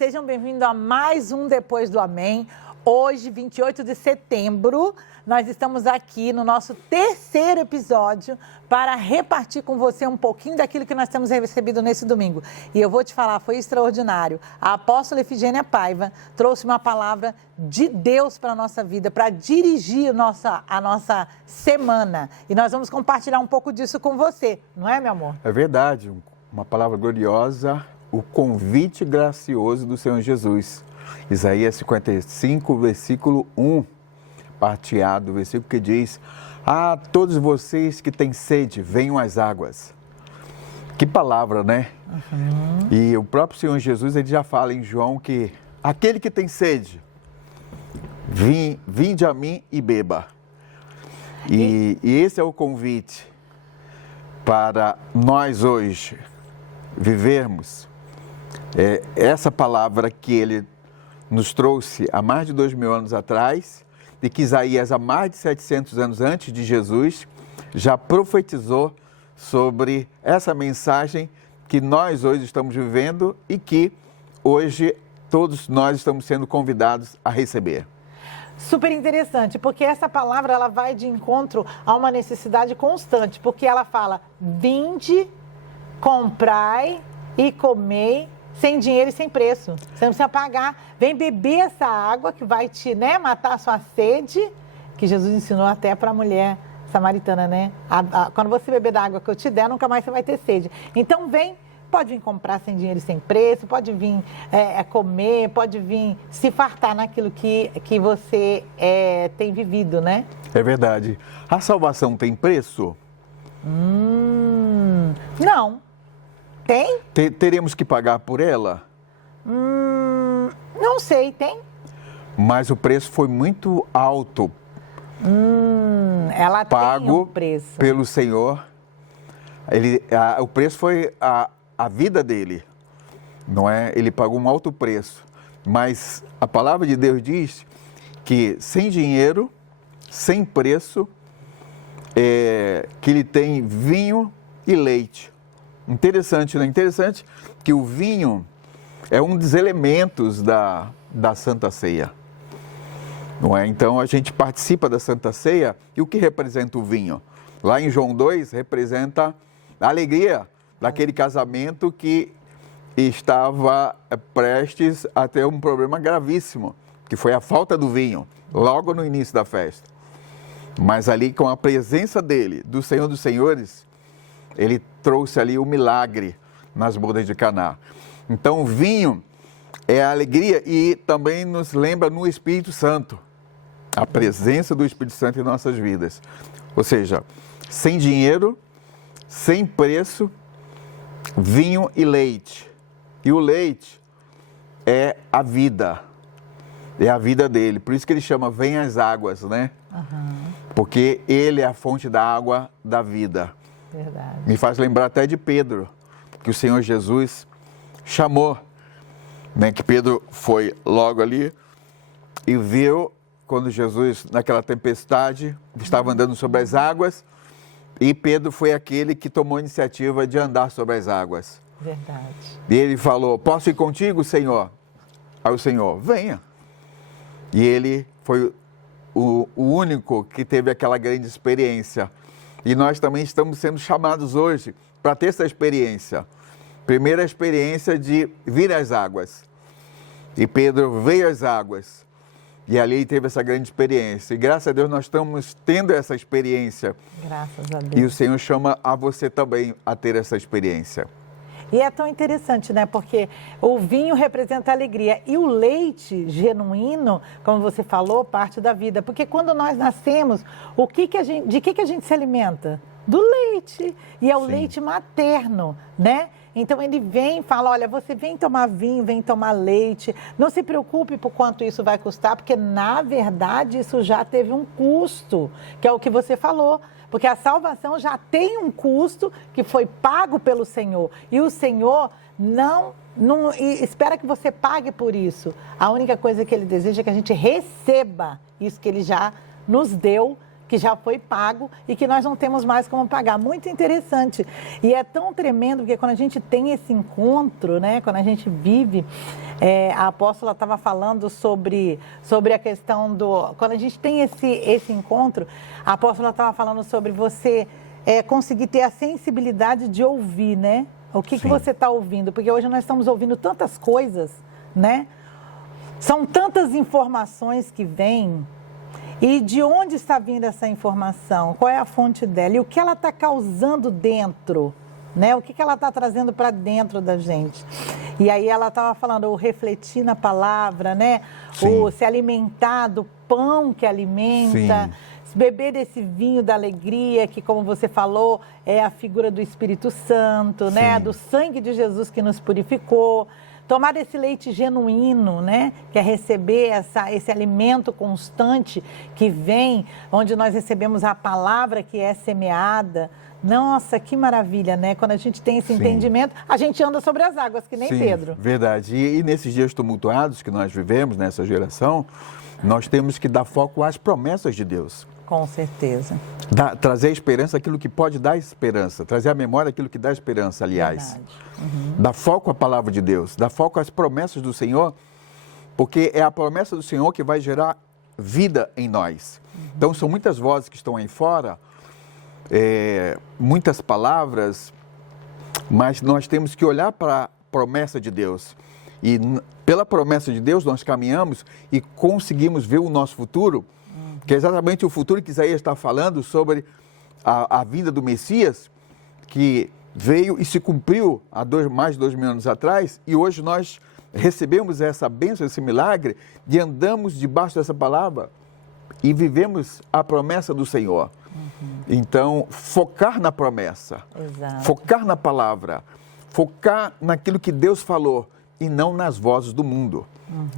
sejam bem-vindos a mais um Depois do Amém. Hoje, 28 de setembro, nós estamos aqui no nosso terceiro episódio para repartir com você um pouquinho daquilo que nós temos recebido nesse domingo. E eu vou te falar, foi extraordinário. A apóstola Efigênia Paiva trouxe uma palavra de Deus para a nossa vida, para dirigir a nossa semana. E nós vamos compartilhar um pouco disso com você, não é, meu amor? É verdade, uma palavra gloriosa, o convite gracioso do Senhor Jesus. Isaías 55, versículo 1, parte A do versículo que diz: "Ah, todos vocês que têm sede, venham às águas." Que palavra, né? E o próprio Senhor Jesus, ele já fala em João que aquele que tem sede, vinde a mim e beba. E esse é o convite para nós hoje vivermos essa palavra que ele nos trouxe há mais de 2000 anos atrás, e que Isaías, há mais de 700 anos antes de Jesus, já profetizou sobre essa mensagem que nós hoje estamos vivendo e que hoje todos nós estamos sendo convidados a receber. Super interessante, porque essa palavra ela vai de encontro a uma necessidade constante, porque ela fala: vinde, comprai e comei sem dinheiro e sem preço. Você não precisa pagar. Vem beber essa água que vai te matar a sua sede, que Jesus ensinou até para a mulher samaritana, né? Quando você beber da água que eu te der, nunca mais você vai ter sede. Então vem, pode vir comprar sem dinheiro e sem preço, pode vir comer, pode vir se fartar naquilo que você tem vivido, né? É verdade. A salvação tem preço? Não. Tem? Teremos que pagar por ela? Não sei, tem? Mas o preço foi muito alto. Ela pago tem um preço. Pelo Senhor. O preço foi a vida dele, não é? Ele pagou um alto preço. Mas a palavra de Deus diz que sem dinheiro, sem preço, que ele tem vinho e leite. Interessante, né? Interessante que o vinho é um dos elementos da Santa Ceia, não é? Então a gente participa da Santa Ceia, e o que representa o vinho? Lá em João 2 representa a alegria daquele casamento que estava prestes a ter um problema gravíssimo, que foi a falta do vinho, logo no início da festa. Mas ali, com a presença dele, do Senhor dos Senhores, ele trouxe ali o milagre nas bodas de Caná. Então o vinho é a alegria e também nos lembra no Espírito Santo, a presença do Espírito Santo em nossas vidas. Ou seja, sem dinheiro, sem preço, vinho e leite. E o leite é a vida dele. Por isso que ele chama "vem às águas", né? Porque ele é a fonte da água da vida. Verdade. Me faz lembrar até de Pedro, que o Senhor Jesus chamou, né? Que Pedro foi logo ali e viu quando Jesus, naquela tempestade, estava andando sobre as águas, e Pedro foi aquele que tomou a iniciativa de andar sobre as águas. Verdade. E ele falou: "Posso ir contigo, Senhor?" Aí o Senhor: "Venha." E ele foi o único que teve aquela grande experiência. E nós também estamos sendo chamados hoje para ter essa experiência. Primeira experiência de vir às águas. E Pedro veio às águas. E ali teve essa grande experiência. E graças a Deus nós estamos tendo essa experiência. Graças a Deus. E o Senhor chama a você também a ter essa experiência. E é tão interessante, né? Porque o vinho representa a alegria e o leite genuíno, como você falou, parte da vida. Porque quando nós nascemos, de que a gente se alimenta? Do leite. E é o leite materno, né? Então ele vem e fala: olha, você vem tomar vinho, vem tomar leite. Não se preocupe por quanto isso vai custar, porque na verdade isso já teve um custo, que é o que você falou. Porque a salvação já tem um custo que foi pago pelo Senhor. E o Senhor não espera que você pague por isso. A única coisa que Ele deseja é que a gente receba isso que Ele já nos deu, que já foi pago e que nós não temos mais como pagar. Muito interessante. E é tão tremendo, porque quando a gente tem esse encontro, né, quando a gente vive, a apóstola estava falando sobre a questão do... Quando a gente tem esse encontro, a apóstola estava falando sobre você conseguir ter a sensibilidade de ouvir, né? O que você está ouvindo? Porque hoje nós estamos ouvindo tantas coisas, né? São tantas informações que vêm. E de onde está vindo essa informação? Qual é a fonte dela? E o que ela está causando dentro? Né? O que ela está trazendo para dentro da gente? E aí ela estava falando, o refletir na palavra, né? O se alimentar do pão que alimenta. Sim. Beber desse vinho da alegria, que, como você falou, é a figura do Espírito Santo, né? Do sangue de Jesus que nos purificou. Tomar esse leite genuíno, né? Que é receber esse alimento constante que vem, onde nós recebemos a palavra que é semeada. Nossa, que maravilha, né? Quando a gente tem esse entendimento, a gente anda sobre as águas, que nem Pedro. Verdade. E nesses dias tumultuados que nós vivemos, nessa geração, nós temos que dar foco às promessas de Deus. Com certeza. Trazer esperança aquilo que pode dar esperança. Trazer à memória aquilo que dá esperança, aliás. Dar foco à palavra de Deus. Dar foco às promessas do Senhor, porque é a promessa do Senhor que vai gerar vida em nós. Então, são muitas vozes que estão aí fora, muitas palavras, mas nós temos que olhar para a promessa de Deus. E pela promessa de Deus, nós caminhamos e conseguimos ver o nosso futuro, que é exatamente o futuro que Isaías está falando sobre a vinda do Messias, que veio e se cumpriu há mais de 2000 anos atrás, e hoje nós recebemos essa bênção, esse milagre, e andamos debaixo dessa palavra e vivemos a promessa do Senhor. Então, focar na promessa, focar na palavra, focar naquilo que Deus falou e não nas vozes do mundo.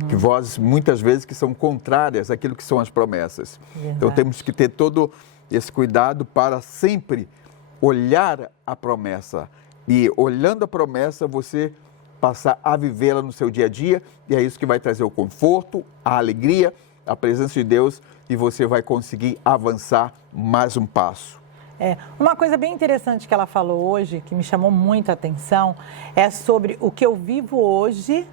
Que vozes, muitas vezes, que são contrárias àquilo que são as promessas. Então, temos que ter todo esse cuidado para sempre olhar a promessa. E, olhando a promessa, você passar a vivê-la no seu dia a dia. E é isso que vai trazer o conforto, a alegria, a presença de Deus. E você vai conseguir avançar mais um passo. Uma coisa bem interessante que ela falou hoje, que me chamou muito a atenção, é sobre o que eu vivo hoje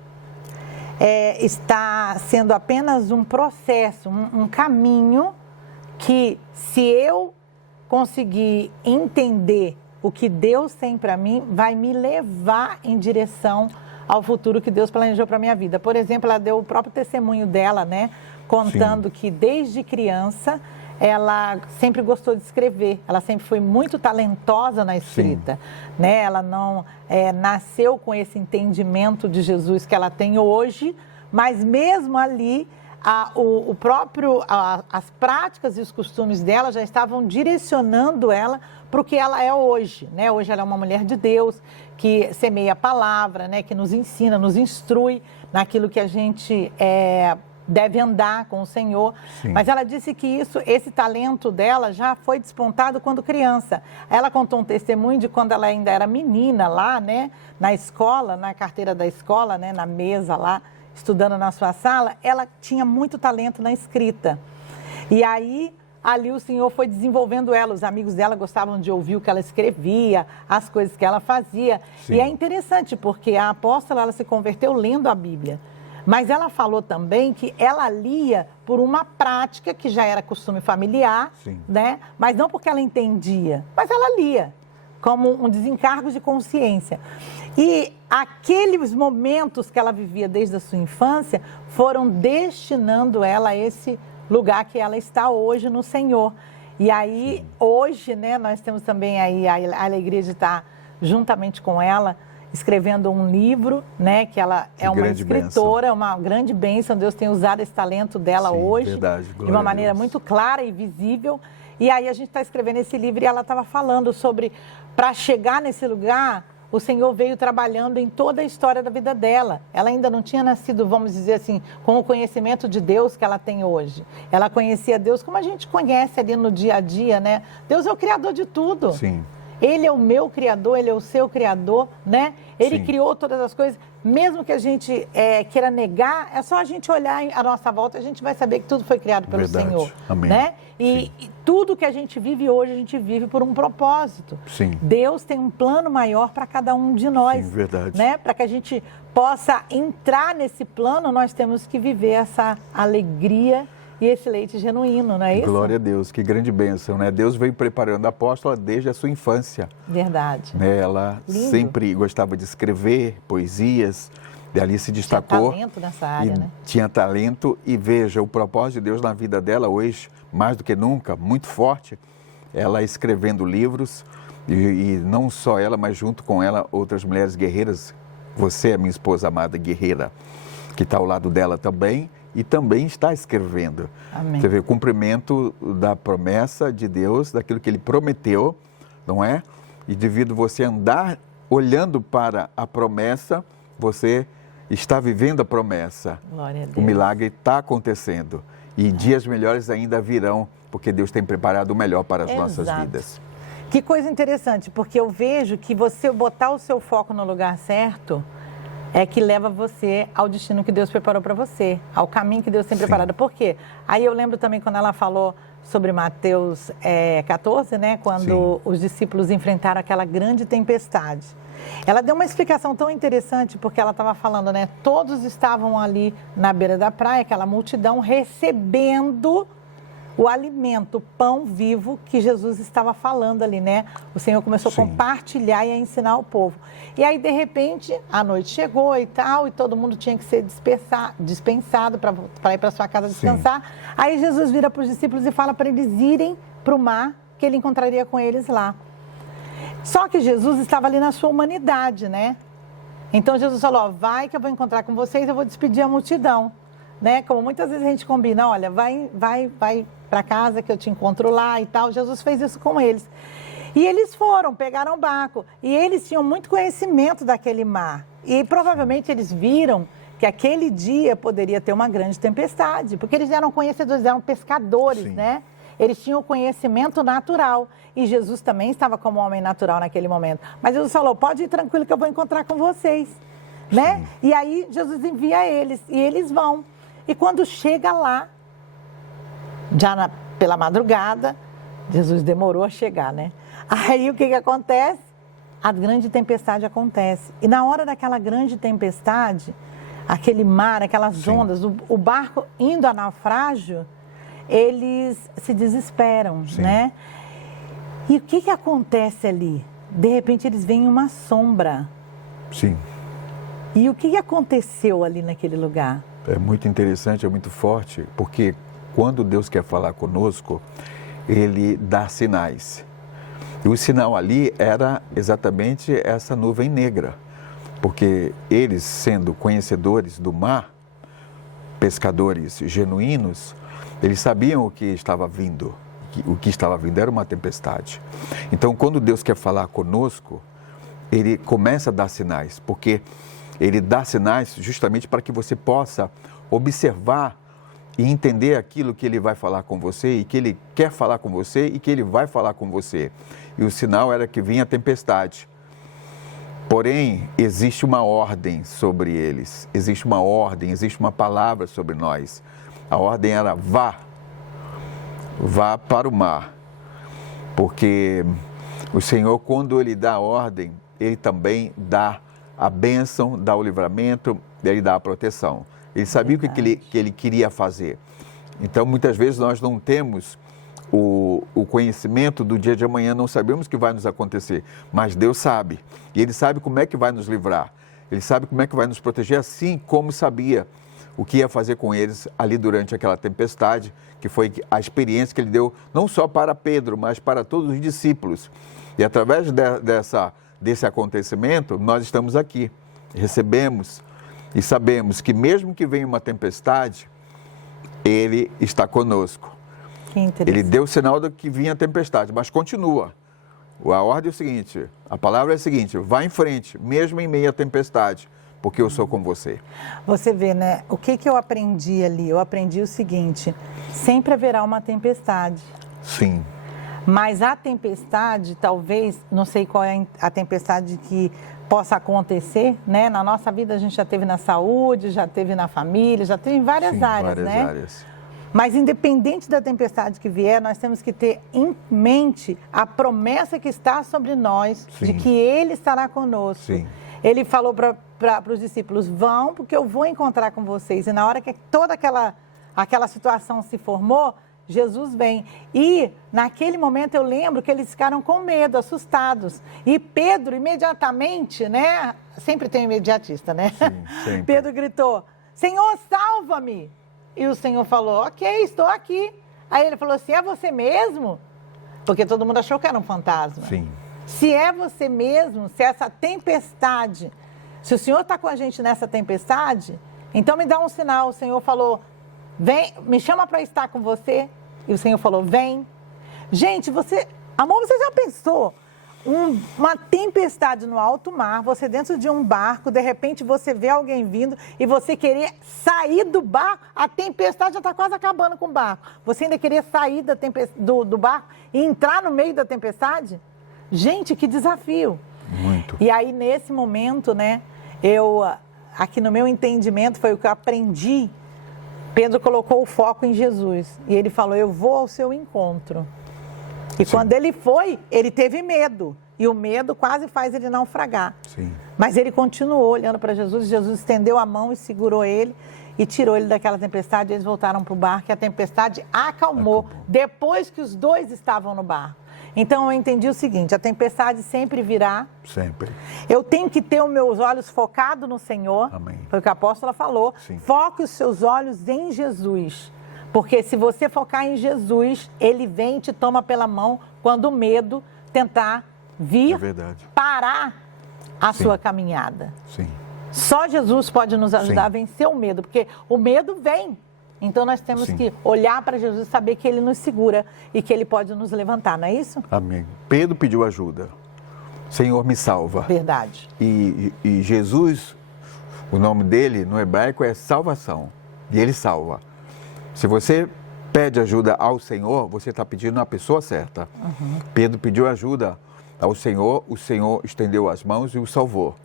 está sendo apenas um processo, um caminho que, se eu conseguir entender o que Deus tem para mim, vai me levar em direção ao futuro que Deus planejou para a minha vida. Por exemplo, ela deu o próprio testemunho dela, né? Contando que desde criança ela sempre gostou de escrever, ela sempre foi muito talentosa na escrita, né? Ela não nasceu com esse entendimento de Jesus que ela tem hoje, mas mesmo ali as práticas e os costumes dela já estavam direcionando ela para o que ela é hoje, né? Hoje ela é uma mulher de Deus que semeia a palavra, né? Que nos ensina, nos instrui naquilo que a gente deve andar com o Senhor. Mas ela disse que esse talento dela já foi despontado quando criança. Ela contou um testemunho de quando ela ainda era menina lá, né? Na escola, na carteira da escola, né? Na mesa lá, estudando na sua sala, ela tinha muito talento na escrita. E aí, ali o Senhor foi desenvolvendo ela, os amigos dela gostavam de ouvir o que ela escrevia, as coisas que ela fazia. E é interessante, porque a apóstola, ela se converteu lendo a Bíblia. Mas ela falou também que ela lia por uma prática que já era costume familiar, né? Mas não porque ela entendia, mas ela lia como um desencargo de consciência. E aqueles momentos que ela vivia desde a sua infância foram destinando ela a esse lugar que ela está hoje no Senhor. E aí, hoje, né, nós temos também aí a alegria de estar juntamente com ela, escrevendo um livro, né, que ela é uma escritora, uma grande bênção. Deus tem usado esse talento dela hoje, de uma maneira muito clara e visível. E aí a gente está escrevendo esse livro e ela estava falando sobre, para chegar nesse lugar, o Senhor veio trabalhando em toda a história da vida dela. Ela ainda não tinha nascido, vamos dizer assim, com o conhecimento de Deus que ela tem hoje. Ela conhecia Deus como a gente conhece ali no dia a dia, né? Deus é o Criador de tudo. Ele é o meu Criador, Ele é o seu Criador, né? Ele Sim. criou todas as coisas. Mesmo que a gente queira negar, é só a gente olhar à nossa volta, a gente vai saber que tudo foi criado pelo Verdade. Senhor. Amém. Né? E tudo que a gente vive hoje, a gente vive por um propósito. Sim. Deus tem um plano maior para cada um de nós. Sim, verdade. Né? Para que a gente possa entrar nesse plano, nós temos que viver essa alegria e esse leite genuíno, não é isso? Glória a Deus, que grande bênção, né? Deus veio preparando a apóstola desde a sua infância. Verdade. Né? Ela Lindo. sempre gostava de escrever poesias, e ali se destacou. Tinha talento nessa área, né? Tinha talento e veja, o propósito de Deus na vida dela hoje, mais do que nunca, muito forte, ela escrevendo livros e não só ela, mas junto com ela outras mulheres guerreiras. Você é minha esposa amada guerreira, que está ao lado dela também e também está escrevendo. Amém. Você vê o cumprimento da promessa de Deus, daquilo que Ele prometeu, não é? E devido você andar olhando para a promessa, você está vivendo a promessa. Glória a Deus. O milagre está acontecendo. E dias melhores ainda virão, porque Deus tem preparado o melhor para as nossas Exato. vidas. Que coisa interessante, porque eu vejo que você botar o seu foco no lugar certo é que leva você ao destino que Deus preparou para você, ao caminho que Deus tem Sim. preparado. Por quê? Aí eu lembro também quando ela falou sobre Mateus 14, né? Quando Sim. os discípulos enfrentaram aquela grande tempestade. Ela deu uma explicação tão interessante, porque ela estava falando, né? Todos estavam ali na beira da praia, aquela multidão, recebendo o alimento, o pão vivo que Jesus estava falando ali, né? O Senhor começou Sim. a compartilhar e a ensinar o povo. E aí, de repente, a noite chegou e tal, e todo mundo tinha que ser dispensado para ir para sua casa descansar. Sim. Aí Jesus vira para os discípulos e fala para eles irem para o mar, que ele encontraria com eles lá. Só que Jesus estava ali na sua humanidade, né? Então Jesus falou, ó, vai que eu vou encontrar com vocês, eu vou despedir a multidão. Né? Como muitas vezes a gente combina, olha, vai para casa que eu te encontro lá e tal. Jesus fez isso com eles. E eles foram, pegaram o barco. E eles tinham muito conhecimento daquele mar. E provavelmente eles viram que aquele dia poderia ter uma grande tempestade. Porque eles eram conhecedores, eram pescadores, Sim. né? Eles tinham conhecimento natural. E Jesus também estava como homem natural naquele momento. Mas Jesus falou, pode ir tranquilo que eu vou encontrar com vocês. Né? E aí Jesus envia eles. E eles vão. E quando chega lá, já pela madrugada, Jesus demorou a chegar, né? Aí o que acontece? A grande tempestade acontece. E na hora daquela grande tempestade, aquele mar, aquelas Sim. ondas, o barco indo a naufrágio, eles se desesperam, Sim. né? E o que acontece ali? De repente eles veem uma sombra. Sim. E o que aconteceu ali naquele lugar? É muito interessante, é muito forte, porque quando Deus quer falar conosco, Ele dá sinais. E o sinal ali era exatamente essa nuvem negra, porque eles, sendo conhecedores do mar, pescadores genuínos, eles sabiam o que estava vindo. O que estava vindo era uma tempestade. Então, quando Deus quer falar conosco, Ele começa a dar sinais, porque Ele dá sinais justamente para que você possa observar e entender aquilo que Ele vai falar com você e que Ele quer falar com você e que Ele vai falar com você. E o sinal era que vinha a tempestade. Porém, existe uma ordem sobre eles, existe uma ordem, existe uma palavra sobre nós. A ordem era vá para o mar, porque o Senhor, quando Ele dá a ordem, Ele também dá a bênção, dá o livramento, Ele dá a proteção. Ele sabia o que ele queria fazer. Então, muitas vezes nós não temos o conhecimento do dia de amanhã, não sabemos o que vai nos acontecer, mas Deus sabe. E Ele sabe como é que vai nos livrar. Ele sabe como é que vai nos proteger, assim como sabia o que ia fazer com eles ali durante aquela tempestade, que foi a experiência que Ele deu não só para Pedro, mas para todos os discípulos. E através desse acontecimento, nós estamos aqui, recebemos e sabemos que mesmo que venha uma tempestade, Ele está conosco. Ele deu o sinal de que vinha a tempestade, mas continua. A ordem é o seguinte, a palavra é a seguinte, vá em frente, mesmo em meio à tempestade, porque eu sou com você. Você vê, né? O que eu aprendi ali? Eu aprendi o seguinte, sempre haverá uma tempestade. Sim. Mas a tempestade, talvez, não sei qual é a tempestade que possa acontecer, né? Na nossa vida a gente já teve na saúde, já teve na família, já teve em várias áreas, né? Áreas. Mas independente da tempestade que vier, nós temos que ter em mente a promessa que está sobre nós, de que Ele estará conosco. Sim. Ele falou para os discípulos, vão, porque eu vou encontrar com vocês. E na hora que toda aquela situação se formou, Jesus vem. E naquele momento eu lembro que eles ficaram com medo, assustados. E Pedro imediatamente, né? Sempre tem um imediatista, né? Sim, sempre. Pedro gritou, Senhor, salva-me! E o Senhor falou, ok, estou aqui. Aí ele falou assim, é você mesmo? Porque todo mundo achou que era um fantasma. Sim. Se é você mesmo, se essa tempestade, se o Senhor está com a gente nessa tempestade, então me dá um sinal. O Senhor falou, vem, me chama para estar com você. E o Senhor falou, vem. Gente, amor, você já pensou? Uma tempestade no alto mar, você dentro de um barco, de repente você vê alguém vindo e você querer sair do barco, a tempestade já está quase acabando com o barco. Você ainda querer sair do barco e entrar no meio da tempestade? Gente, que desafio. Muito. E aí, nesse momento, né, aqui no meu entendimento, foi o que eu aprendi. Pedro colocou o foco em Jesus e ele falou, eu vou ao seu encontro. E Sim. quando ele foi, ele teve medo. E o medo quase faz ele naufragar. Sim. Mas ele continuou olhando para Jesus. Jesus estendeu a mão e segurou ele e tirou ele daquela tempestade. Eles voltaram para o barco e a tempestade acalmou depois que os dois estavam no barco. Então eu entendi o seguinte, a tempestade sempre virá. Sempre. Eu tenho que ter os meus olhos focados no Senhor. Amém. Foi o que a apóstola falou. Sim. Foque os seus olhos em Jesus. Porque se você focar em Jesus, Ele vem e te toma pela mão quando o medo tentar vir parar a sua caminhada. Sim. Só Jesus pode nos ajudar a vencer o medo, porque o medo vem. Então nós temos que olhar para Jesus e saber que Ele nos segura e que Ele pode nos levantar, não é isso? Amém. Pedro pediu ajuda. Senhor, me salva. Verdade. E Jesus, o nome dele no hebraico é salvação. E Ele salva. Se você pede ajuda ao Senhor, você está pedindo a pessoa certa. Pedro pediu ajuda ao Senhor, o Senhor estendeu as mãos e o salvou.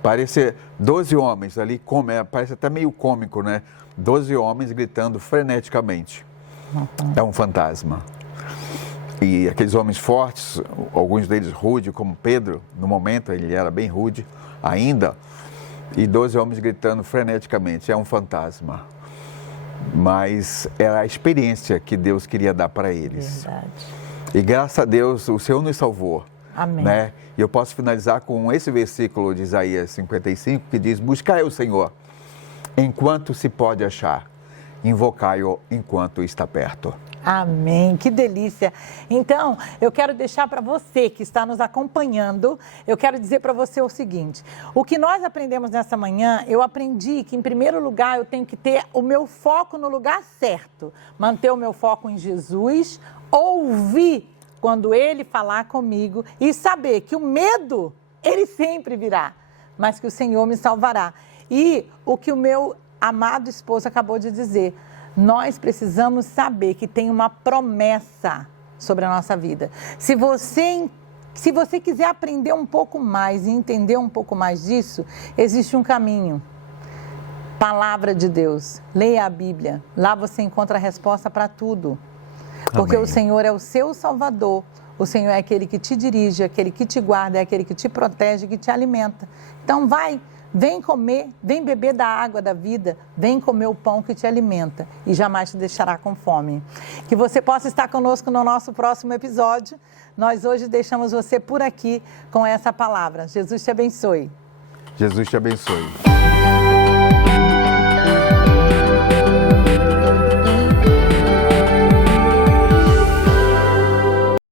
Parece 12 homens ali, parece até meio cômico, né? 12 homens gritando freneticamente. É um fantasma. E aqueles homens fortes, alguns deles rude, como Pedro, no momento ele era bem rude ainda, e 12 homens gritando freneticamente, é um fantasma. Mas era a experiência que Deus queria dar para eles. Verdade. E graças a Deus o Senhor nos salvou. Amém. Né? E eu posso finalizar com esse versículo de Isaías 55, que diz, buscai o Senhor enquanto se pode achar, invocai-o enquanto está perto. Amém, que delícia. Então, eu quero deixar para você que está nos acompanhando, eu quero dizer para você o seguinte, o que nós aprendemos nessa manhã, eu aprendi que em primeiro lugar eu tenho que ter o meu foco no lugar certo, manter o meu foco em Jesus, ouvir quando Ele falar comigo e saber que o medo, ele sempre virá, mas que o Senhor me salvará. E o que o meu amado esposo acabou de dizer, nós precisamos saber que tem uma promessa sobre a nossa vida. Se você quiser aprender um pouco mais e entender um pouco mais disso, existe um caminho. Palavra de Deus. Leia a Bíblia. Lá você encontra a resposta para tudo. Porque o Senhor é o seu Salvador. O Senhor é aquele que te dirige, aquele que te guarda, é aquele que te protege, que te alimenta. Então vem comer, vem beber da água da vida, vem comer o pão que te alimenta e jamais te deixará com fome. Que você possa estar conosco no nosso próximo episódio. Nós hoje deixamos você por aqui com essa palavra. Jesus te abençoe. Jesus te abençoe.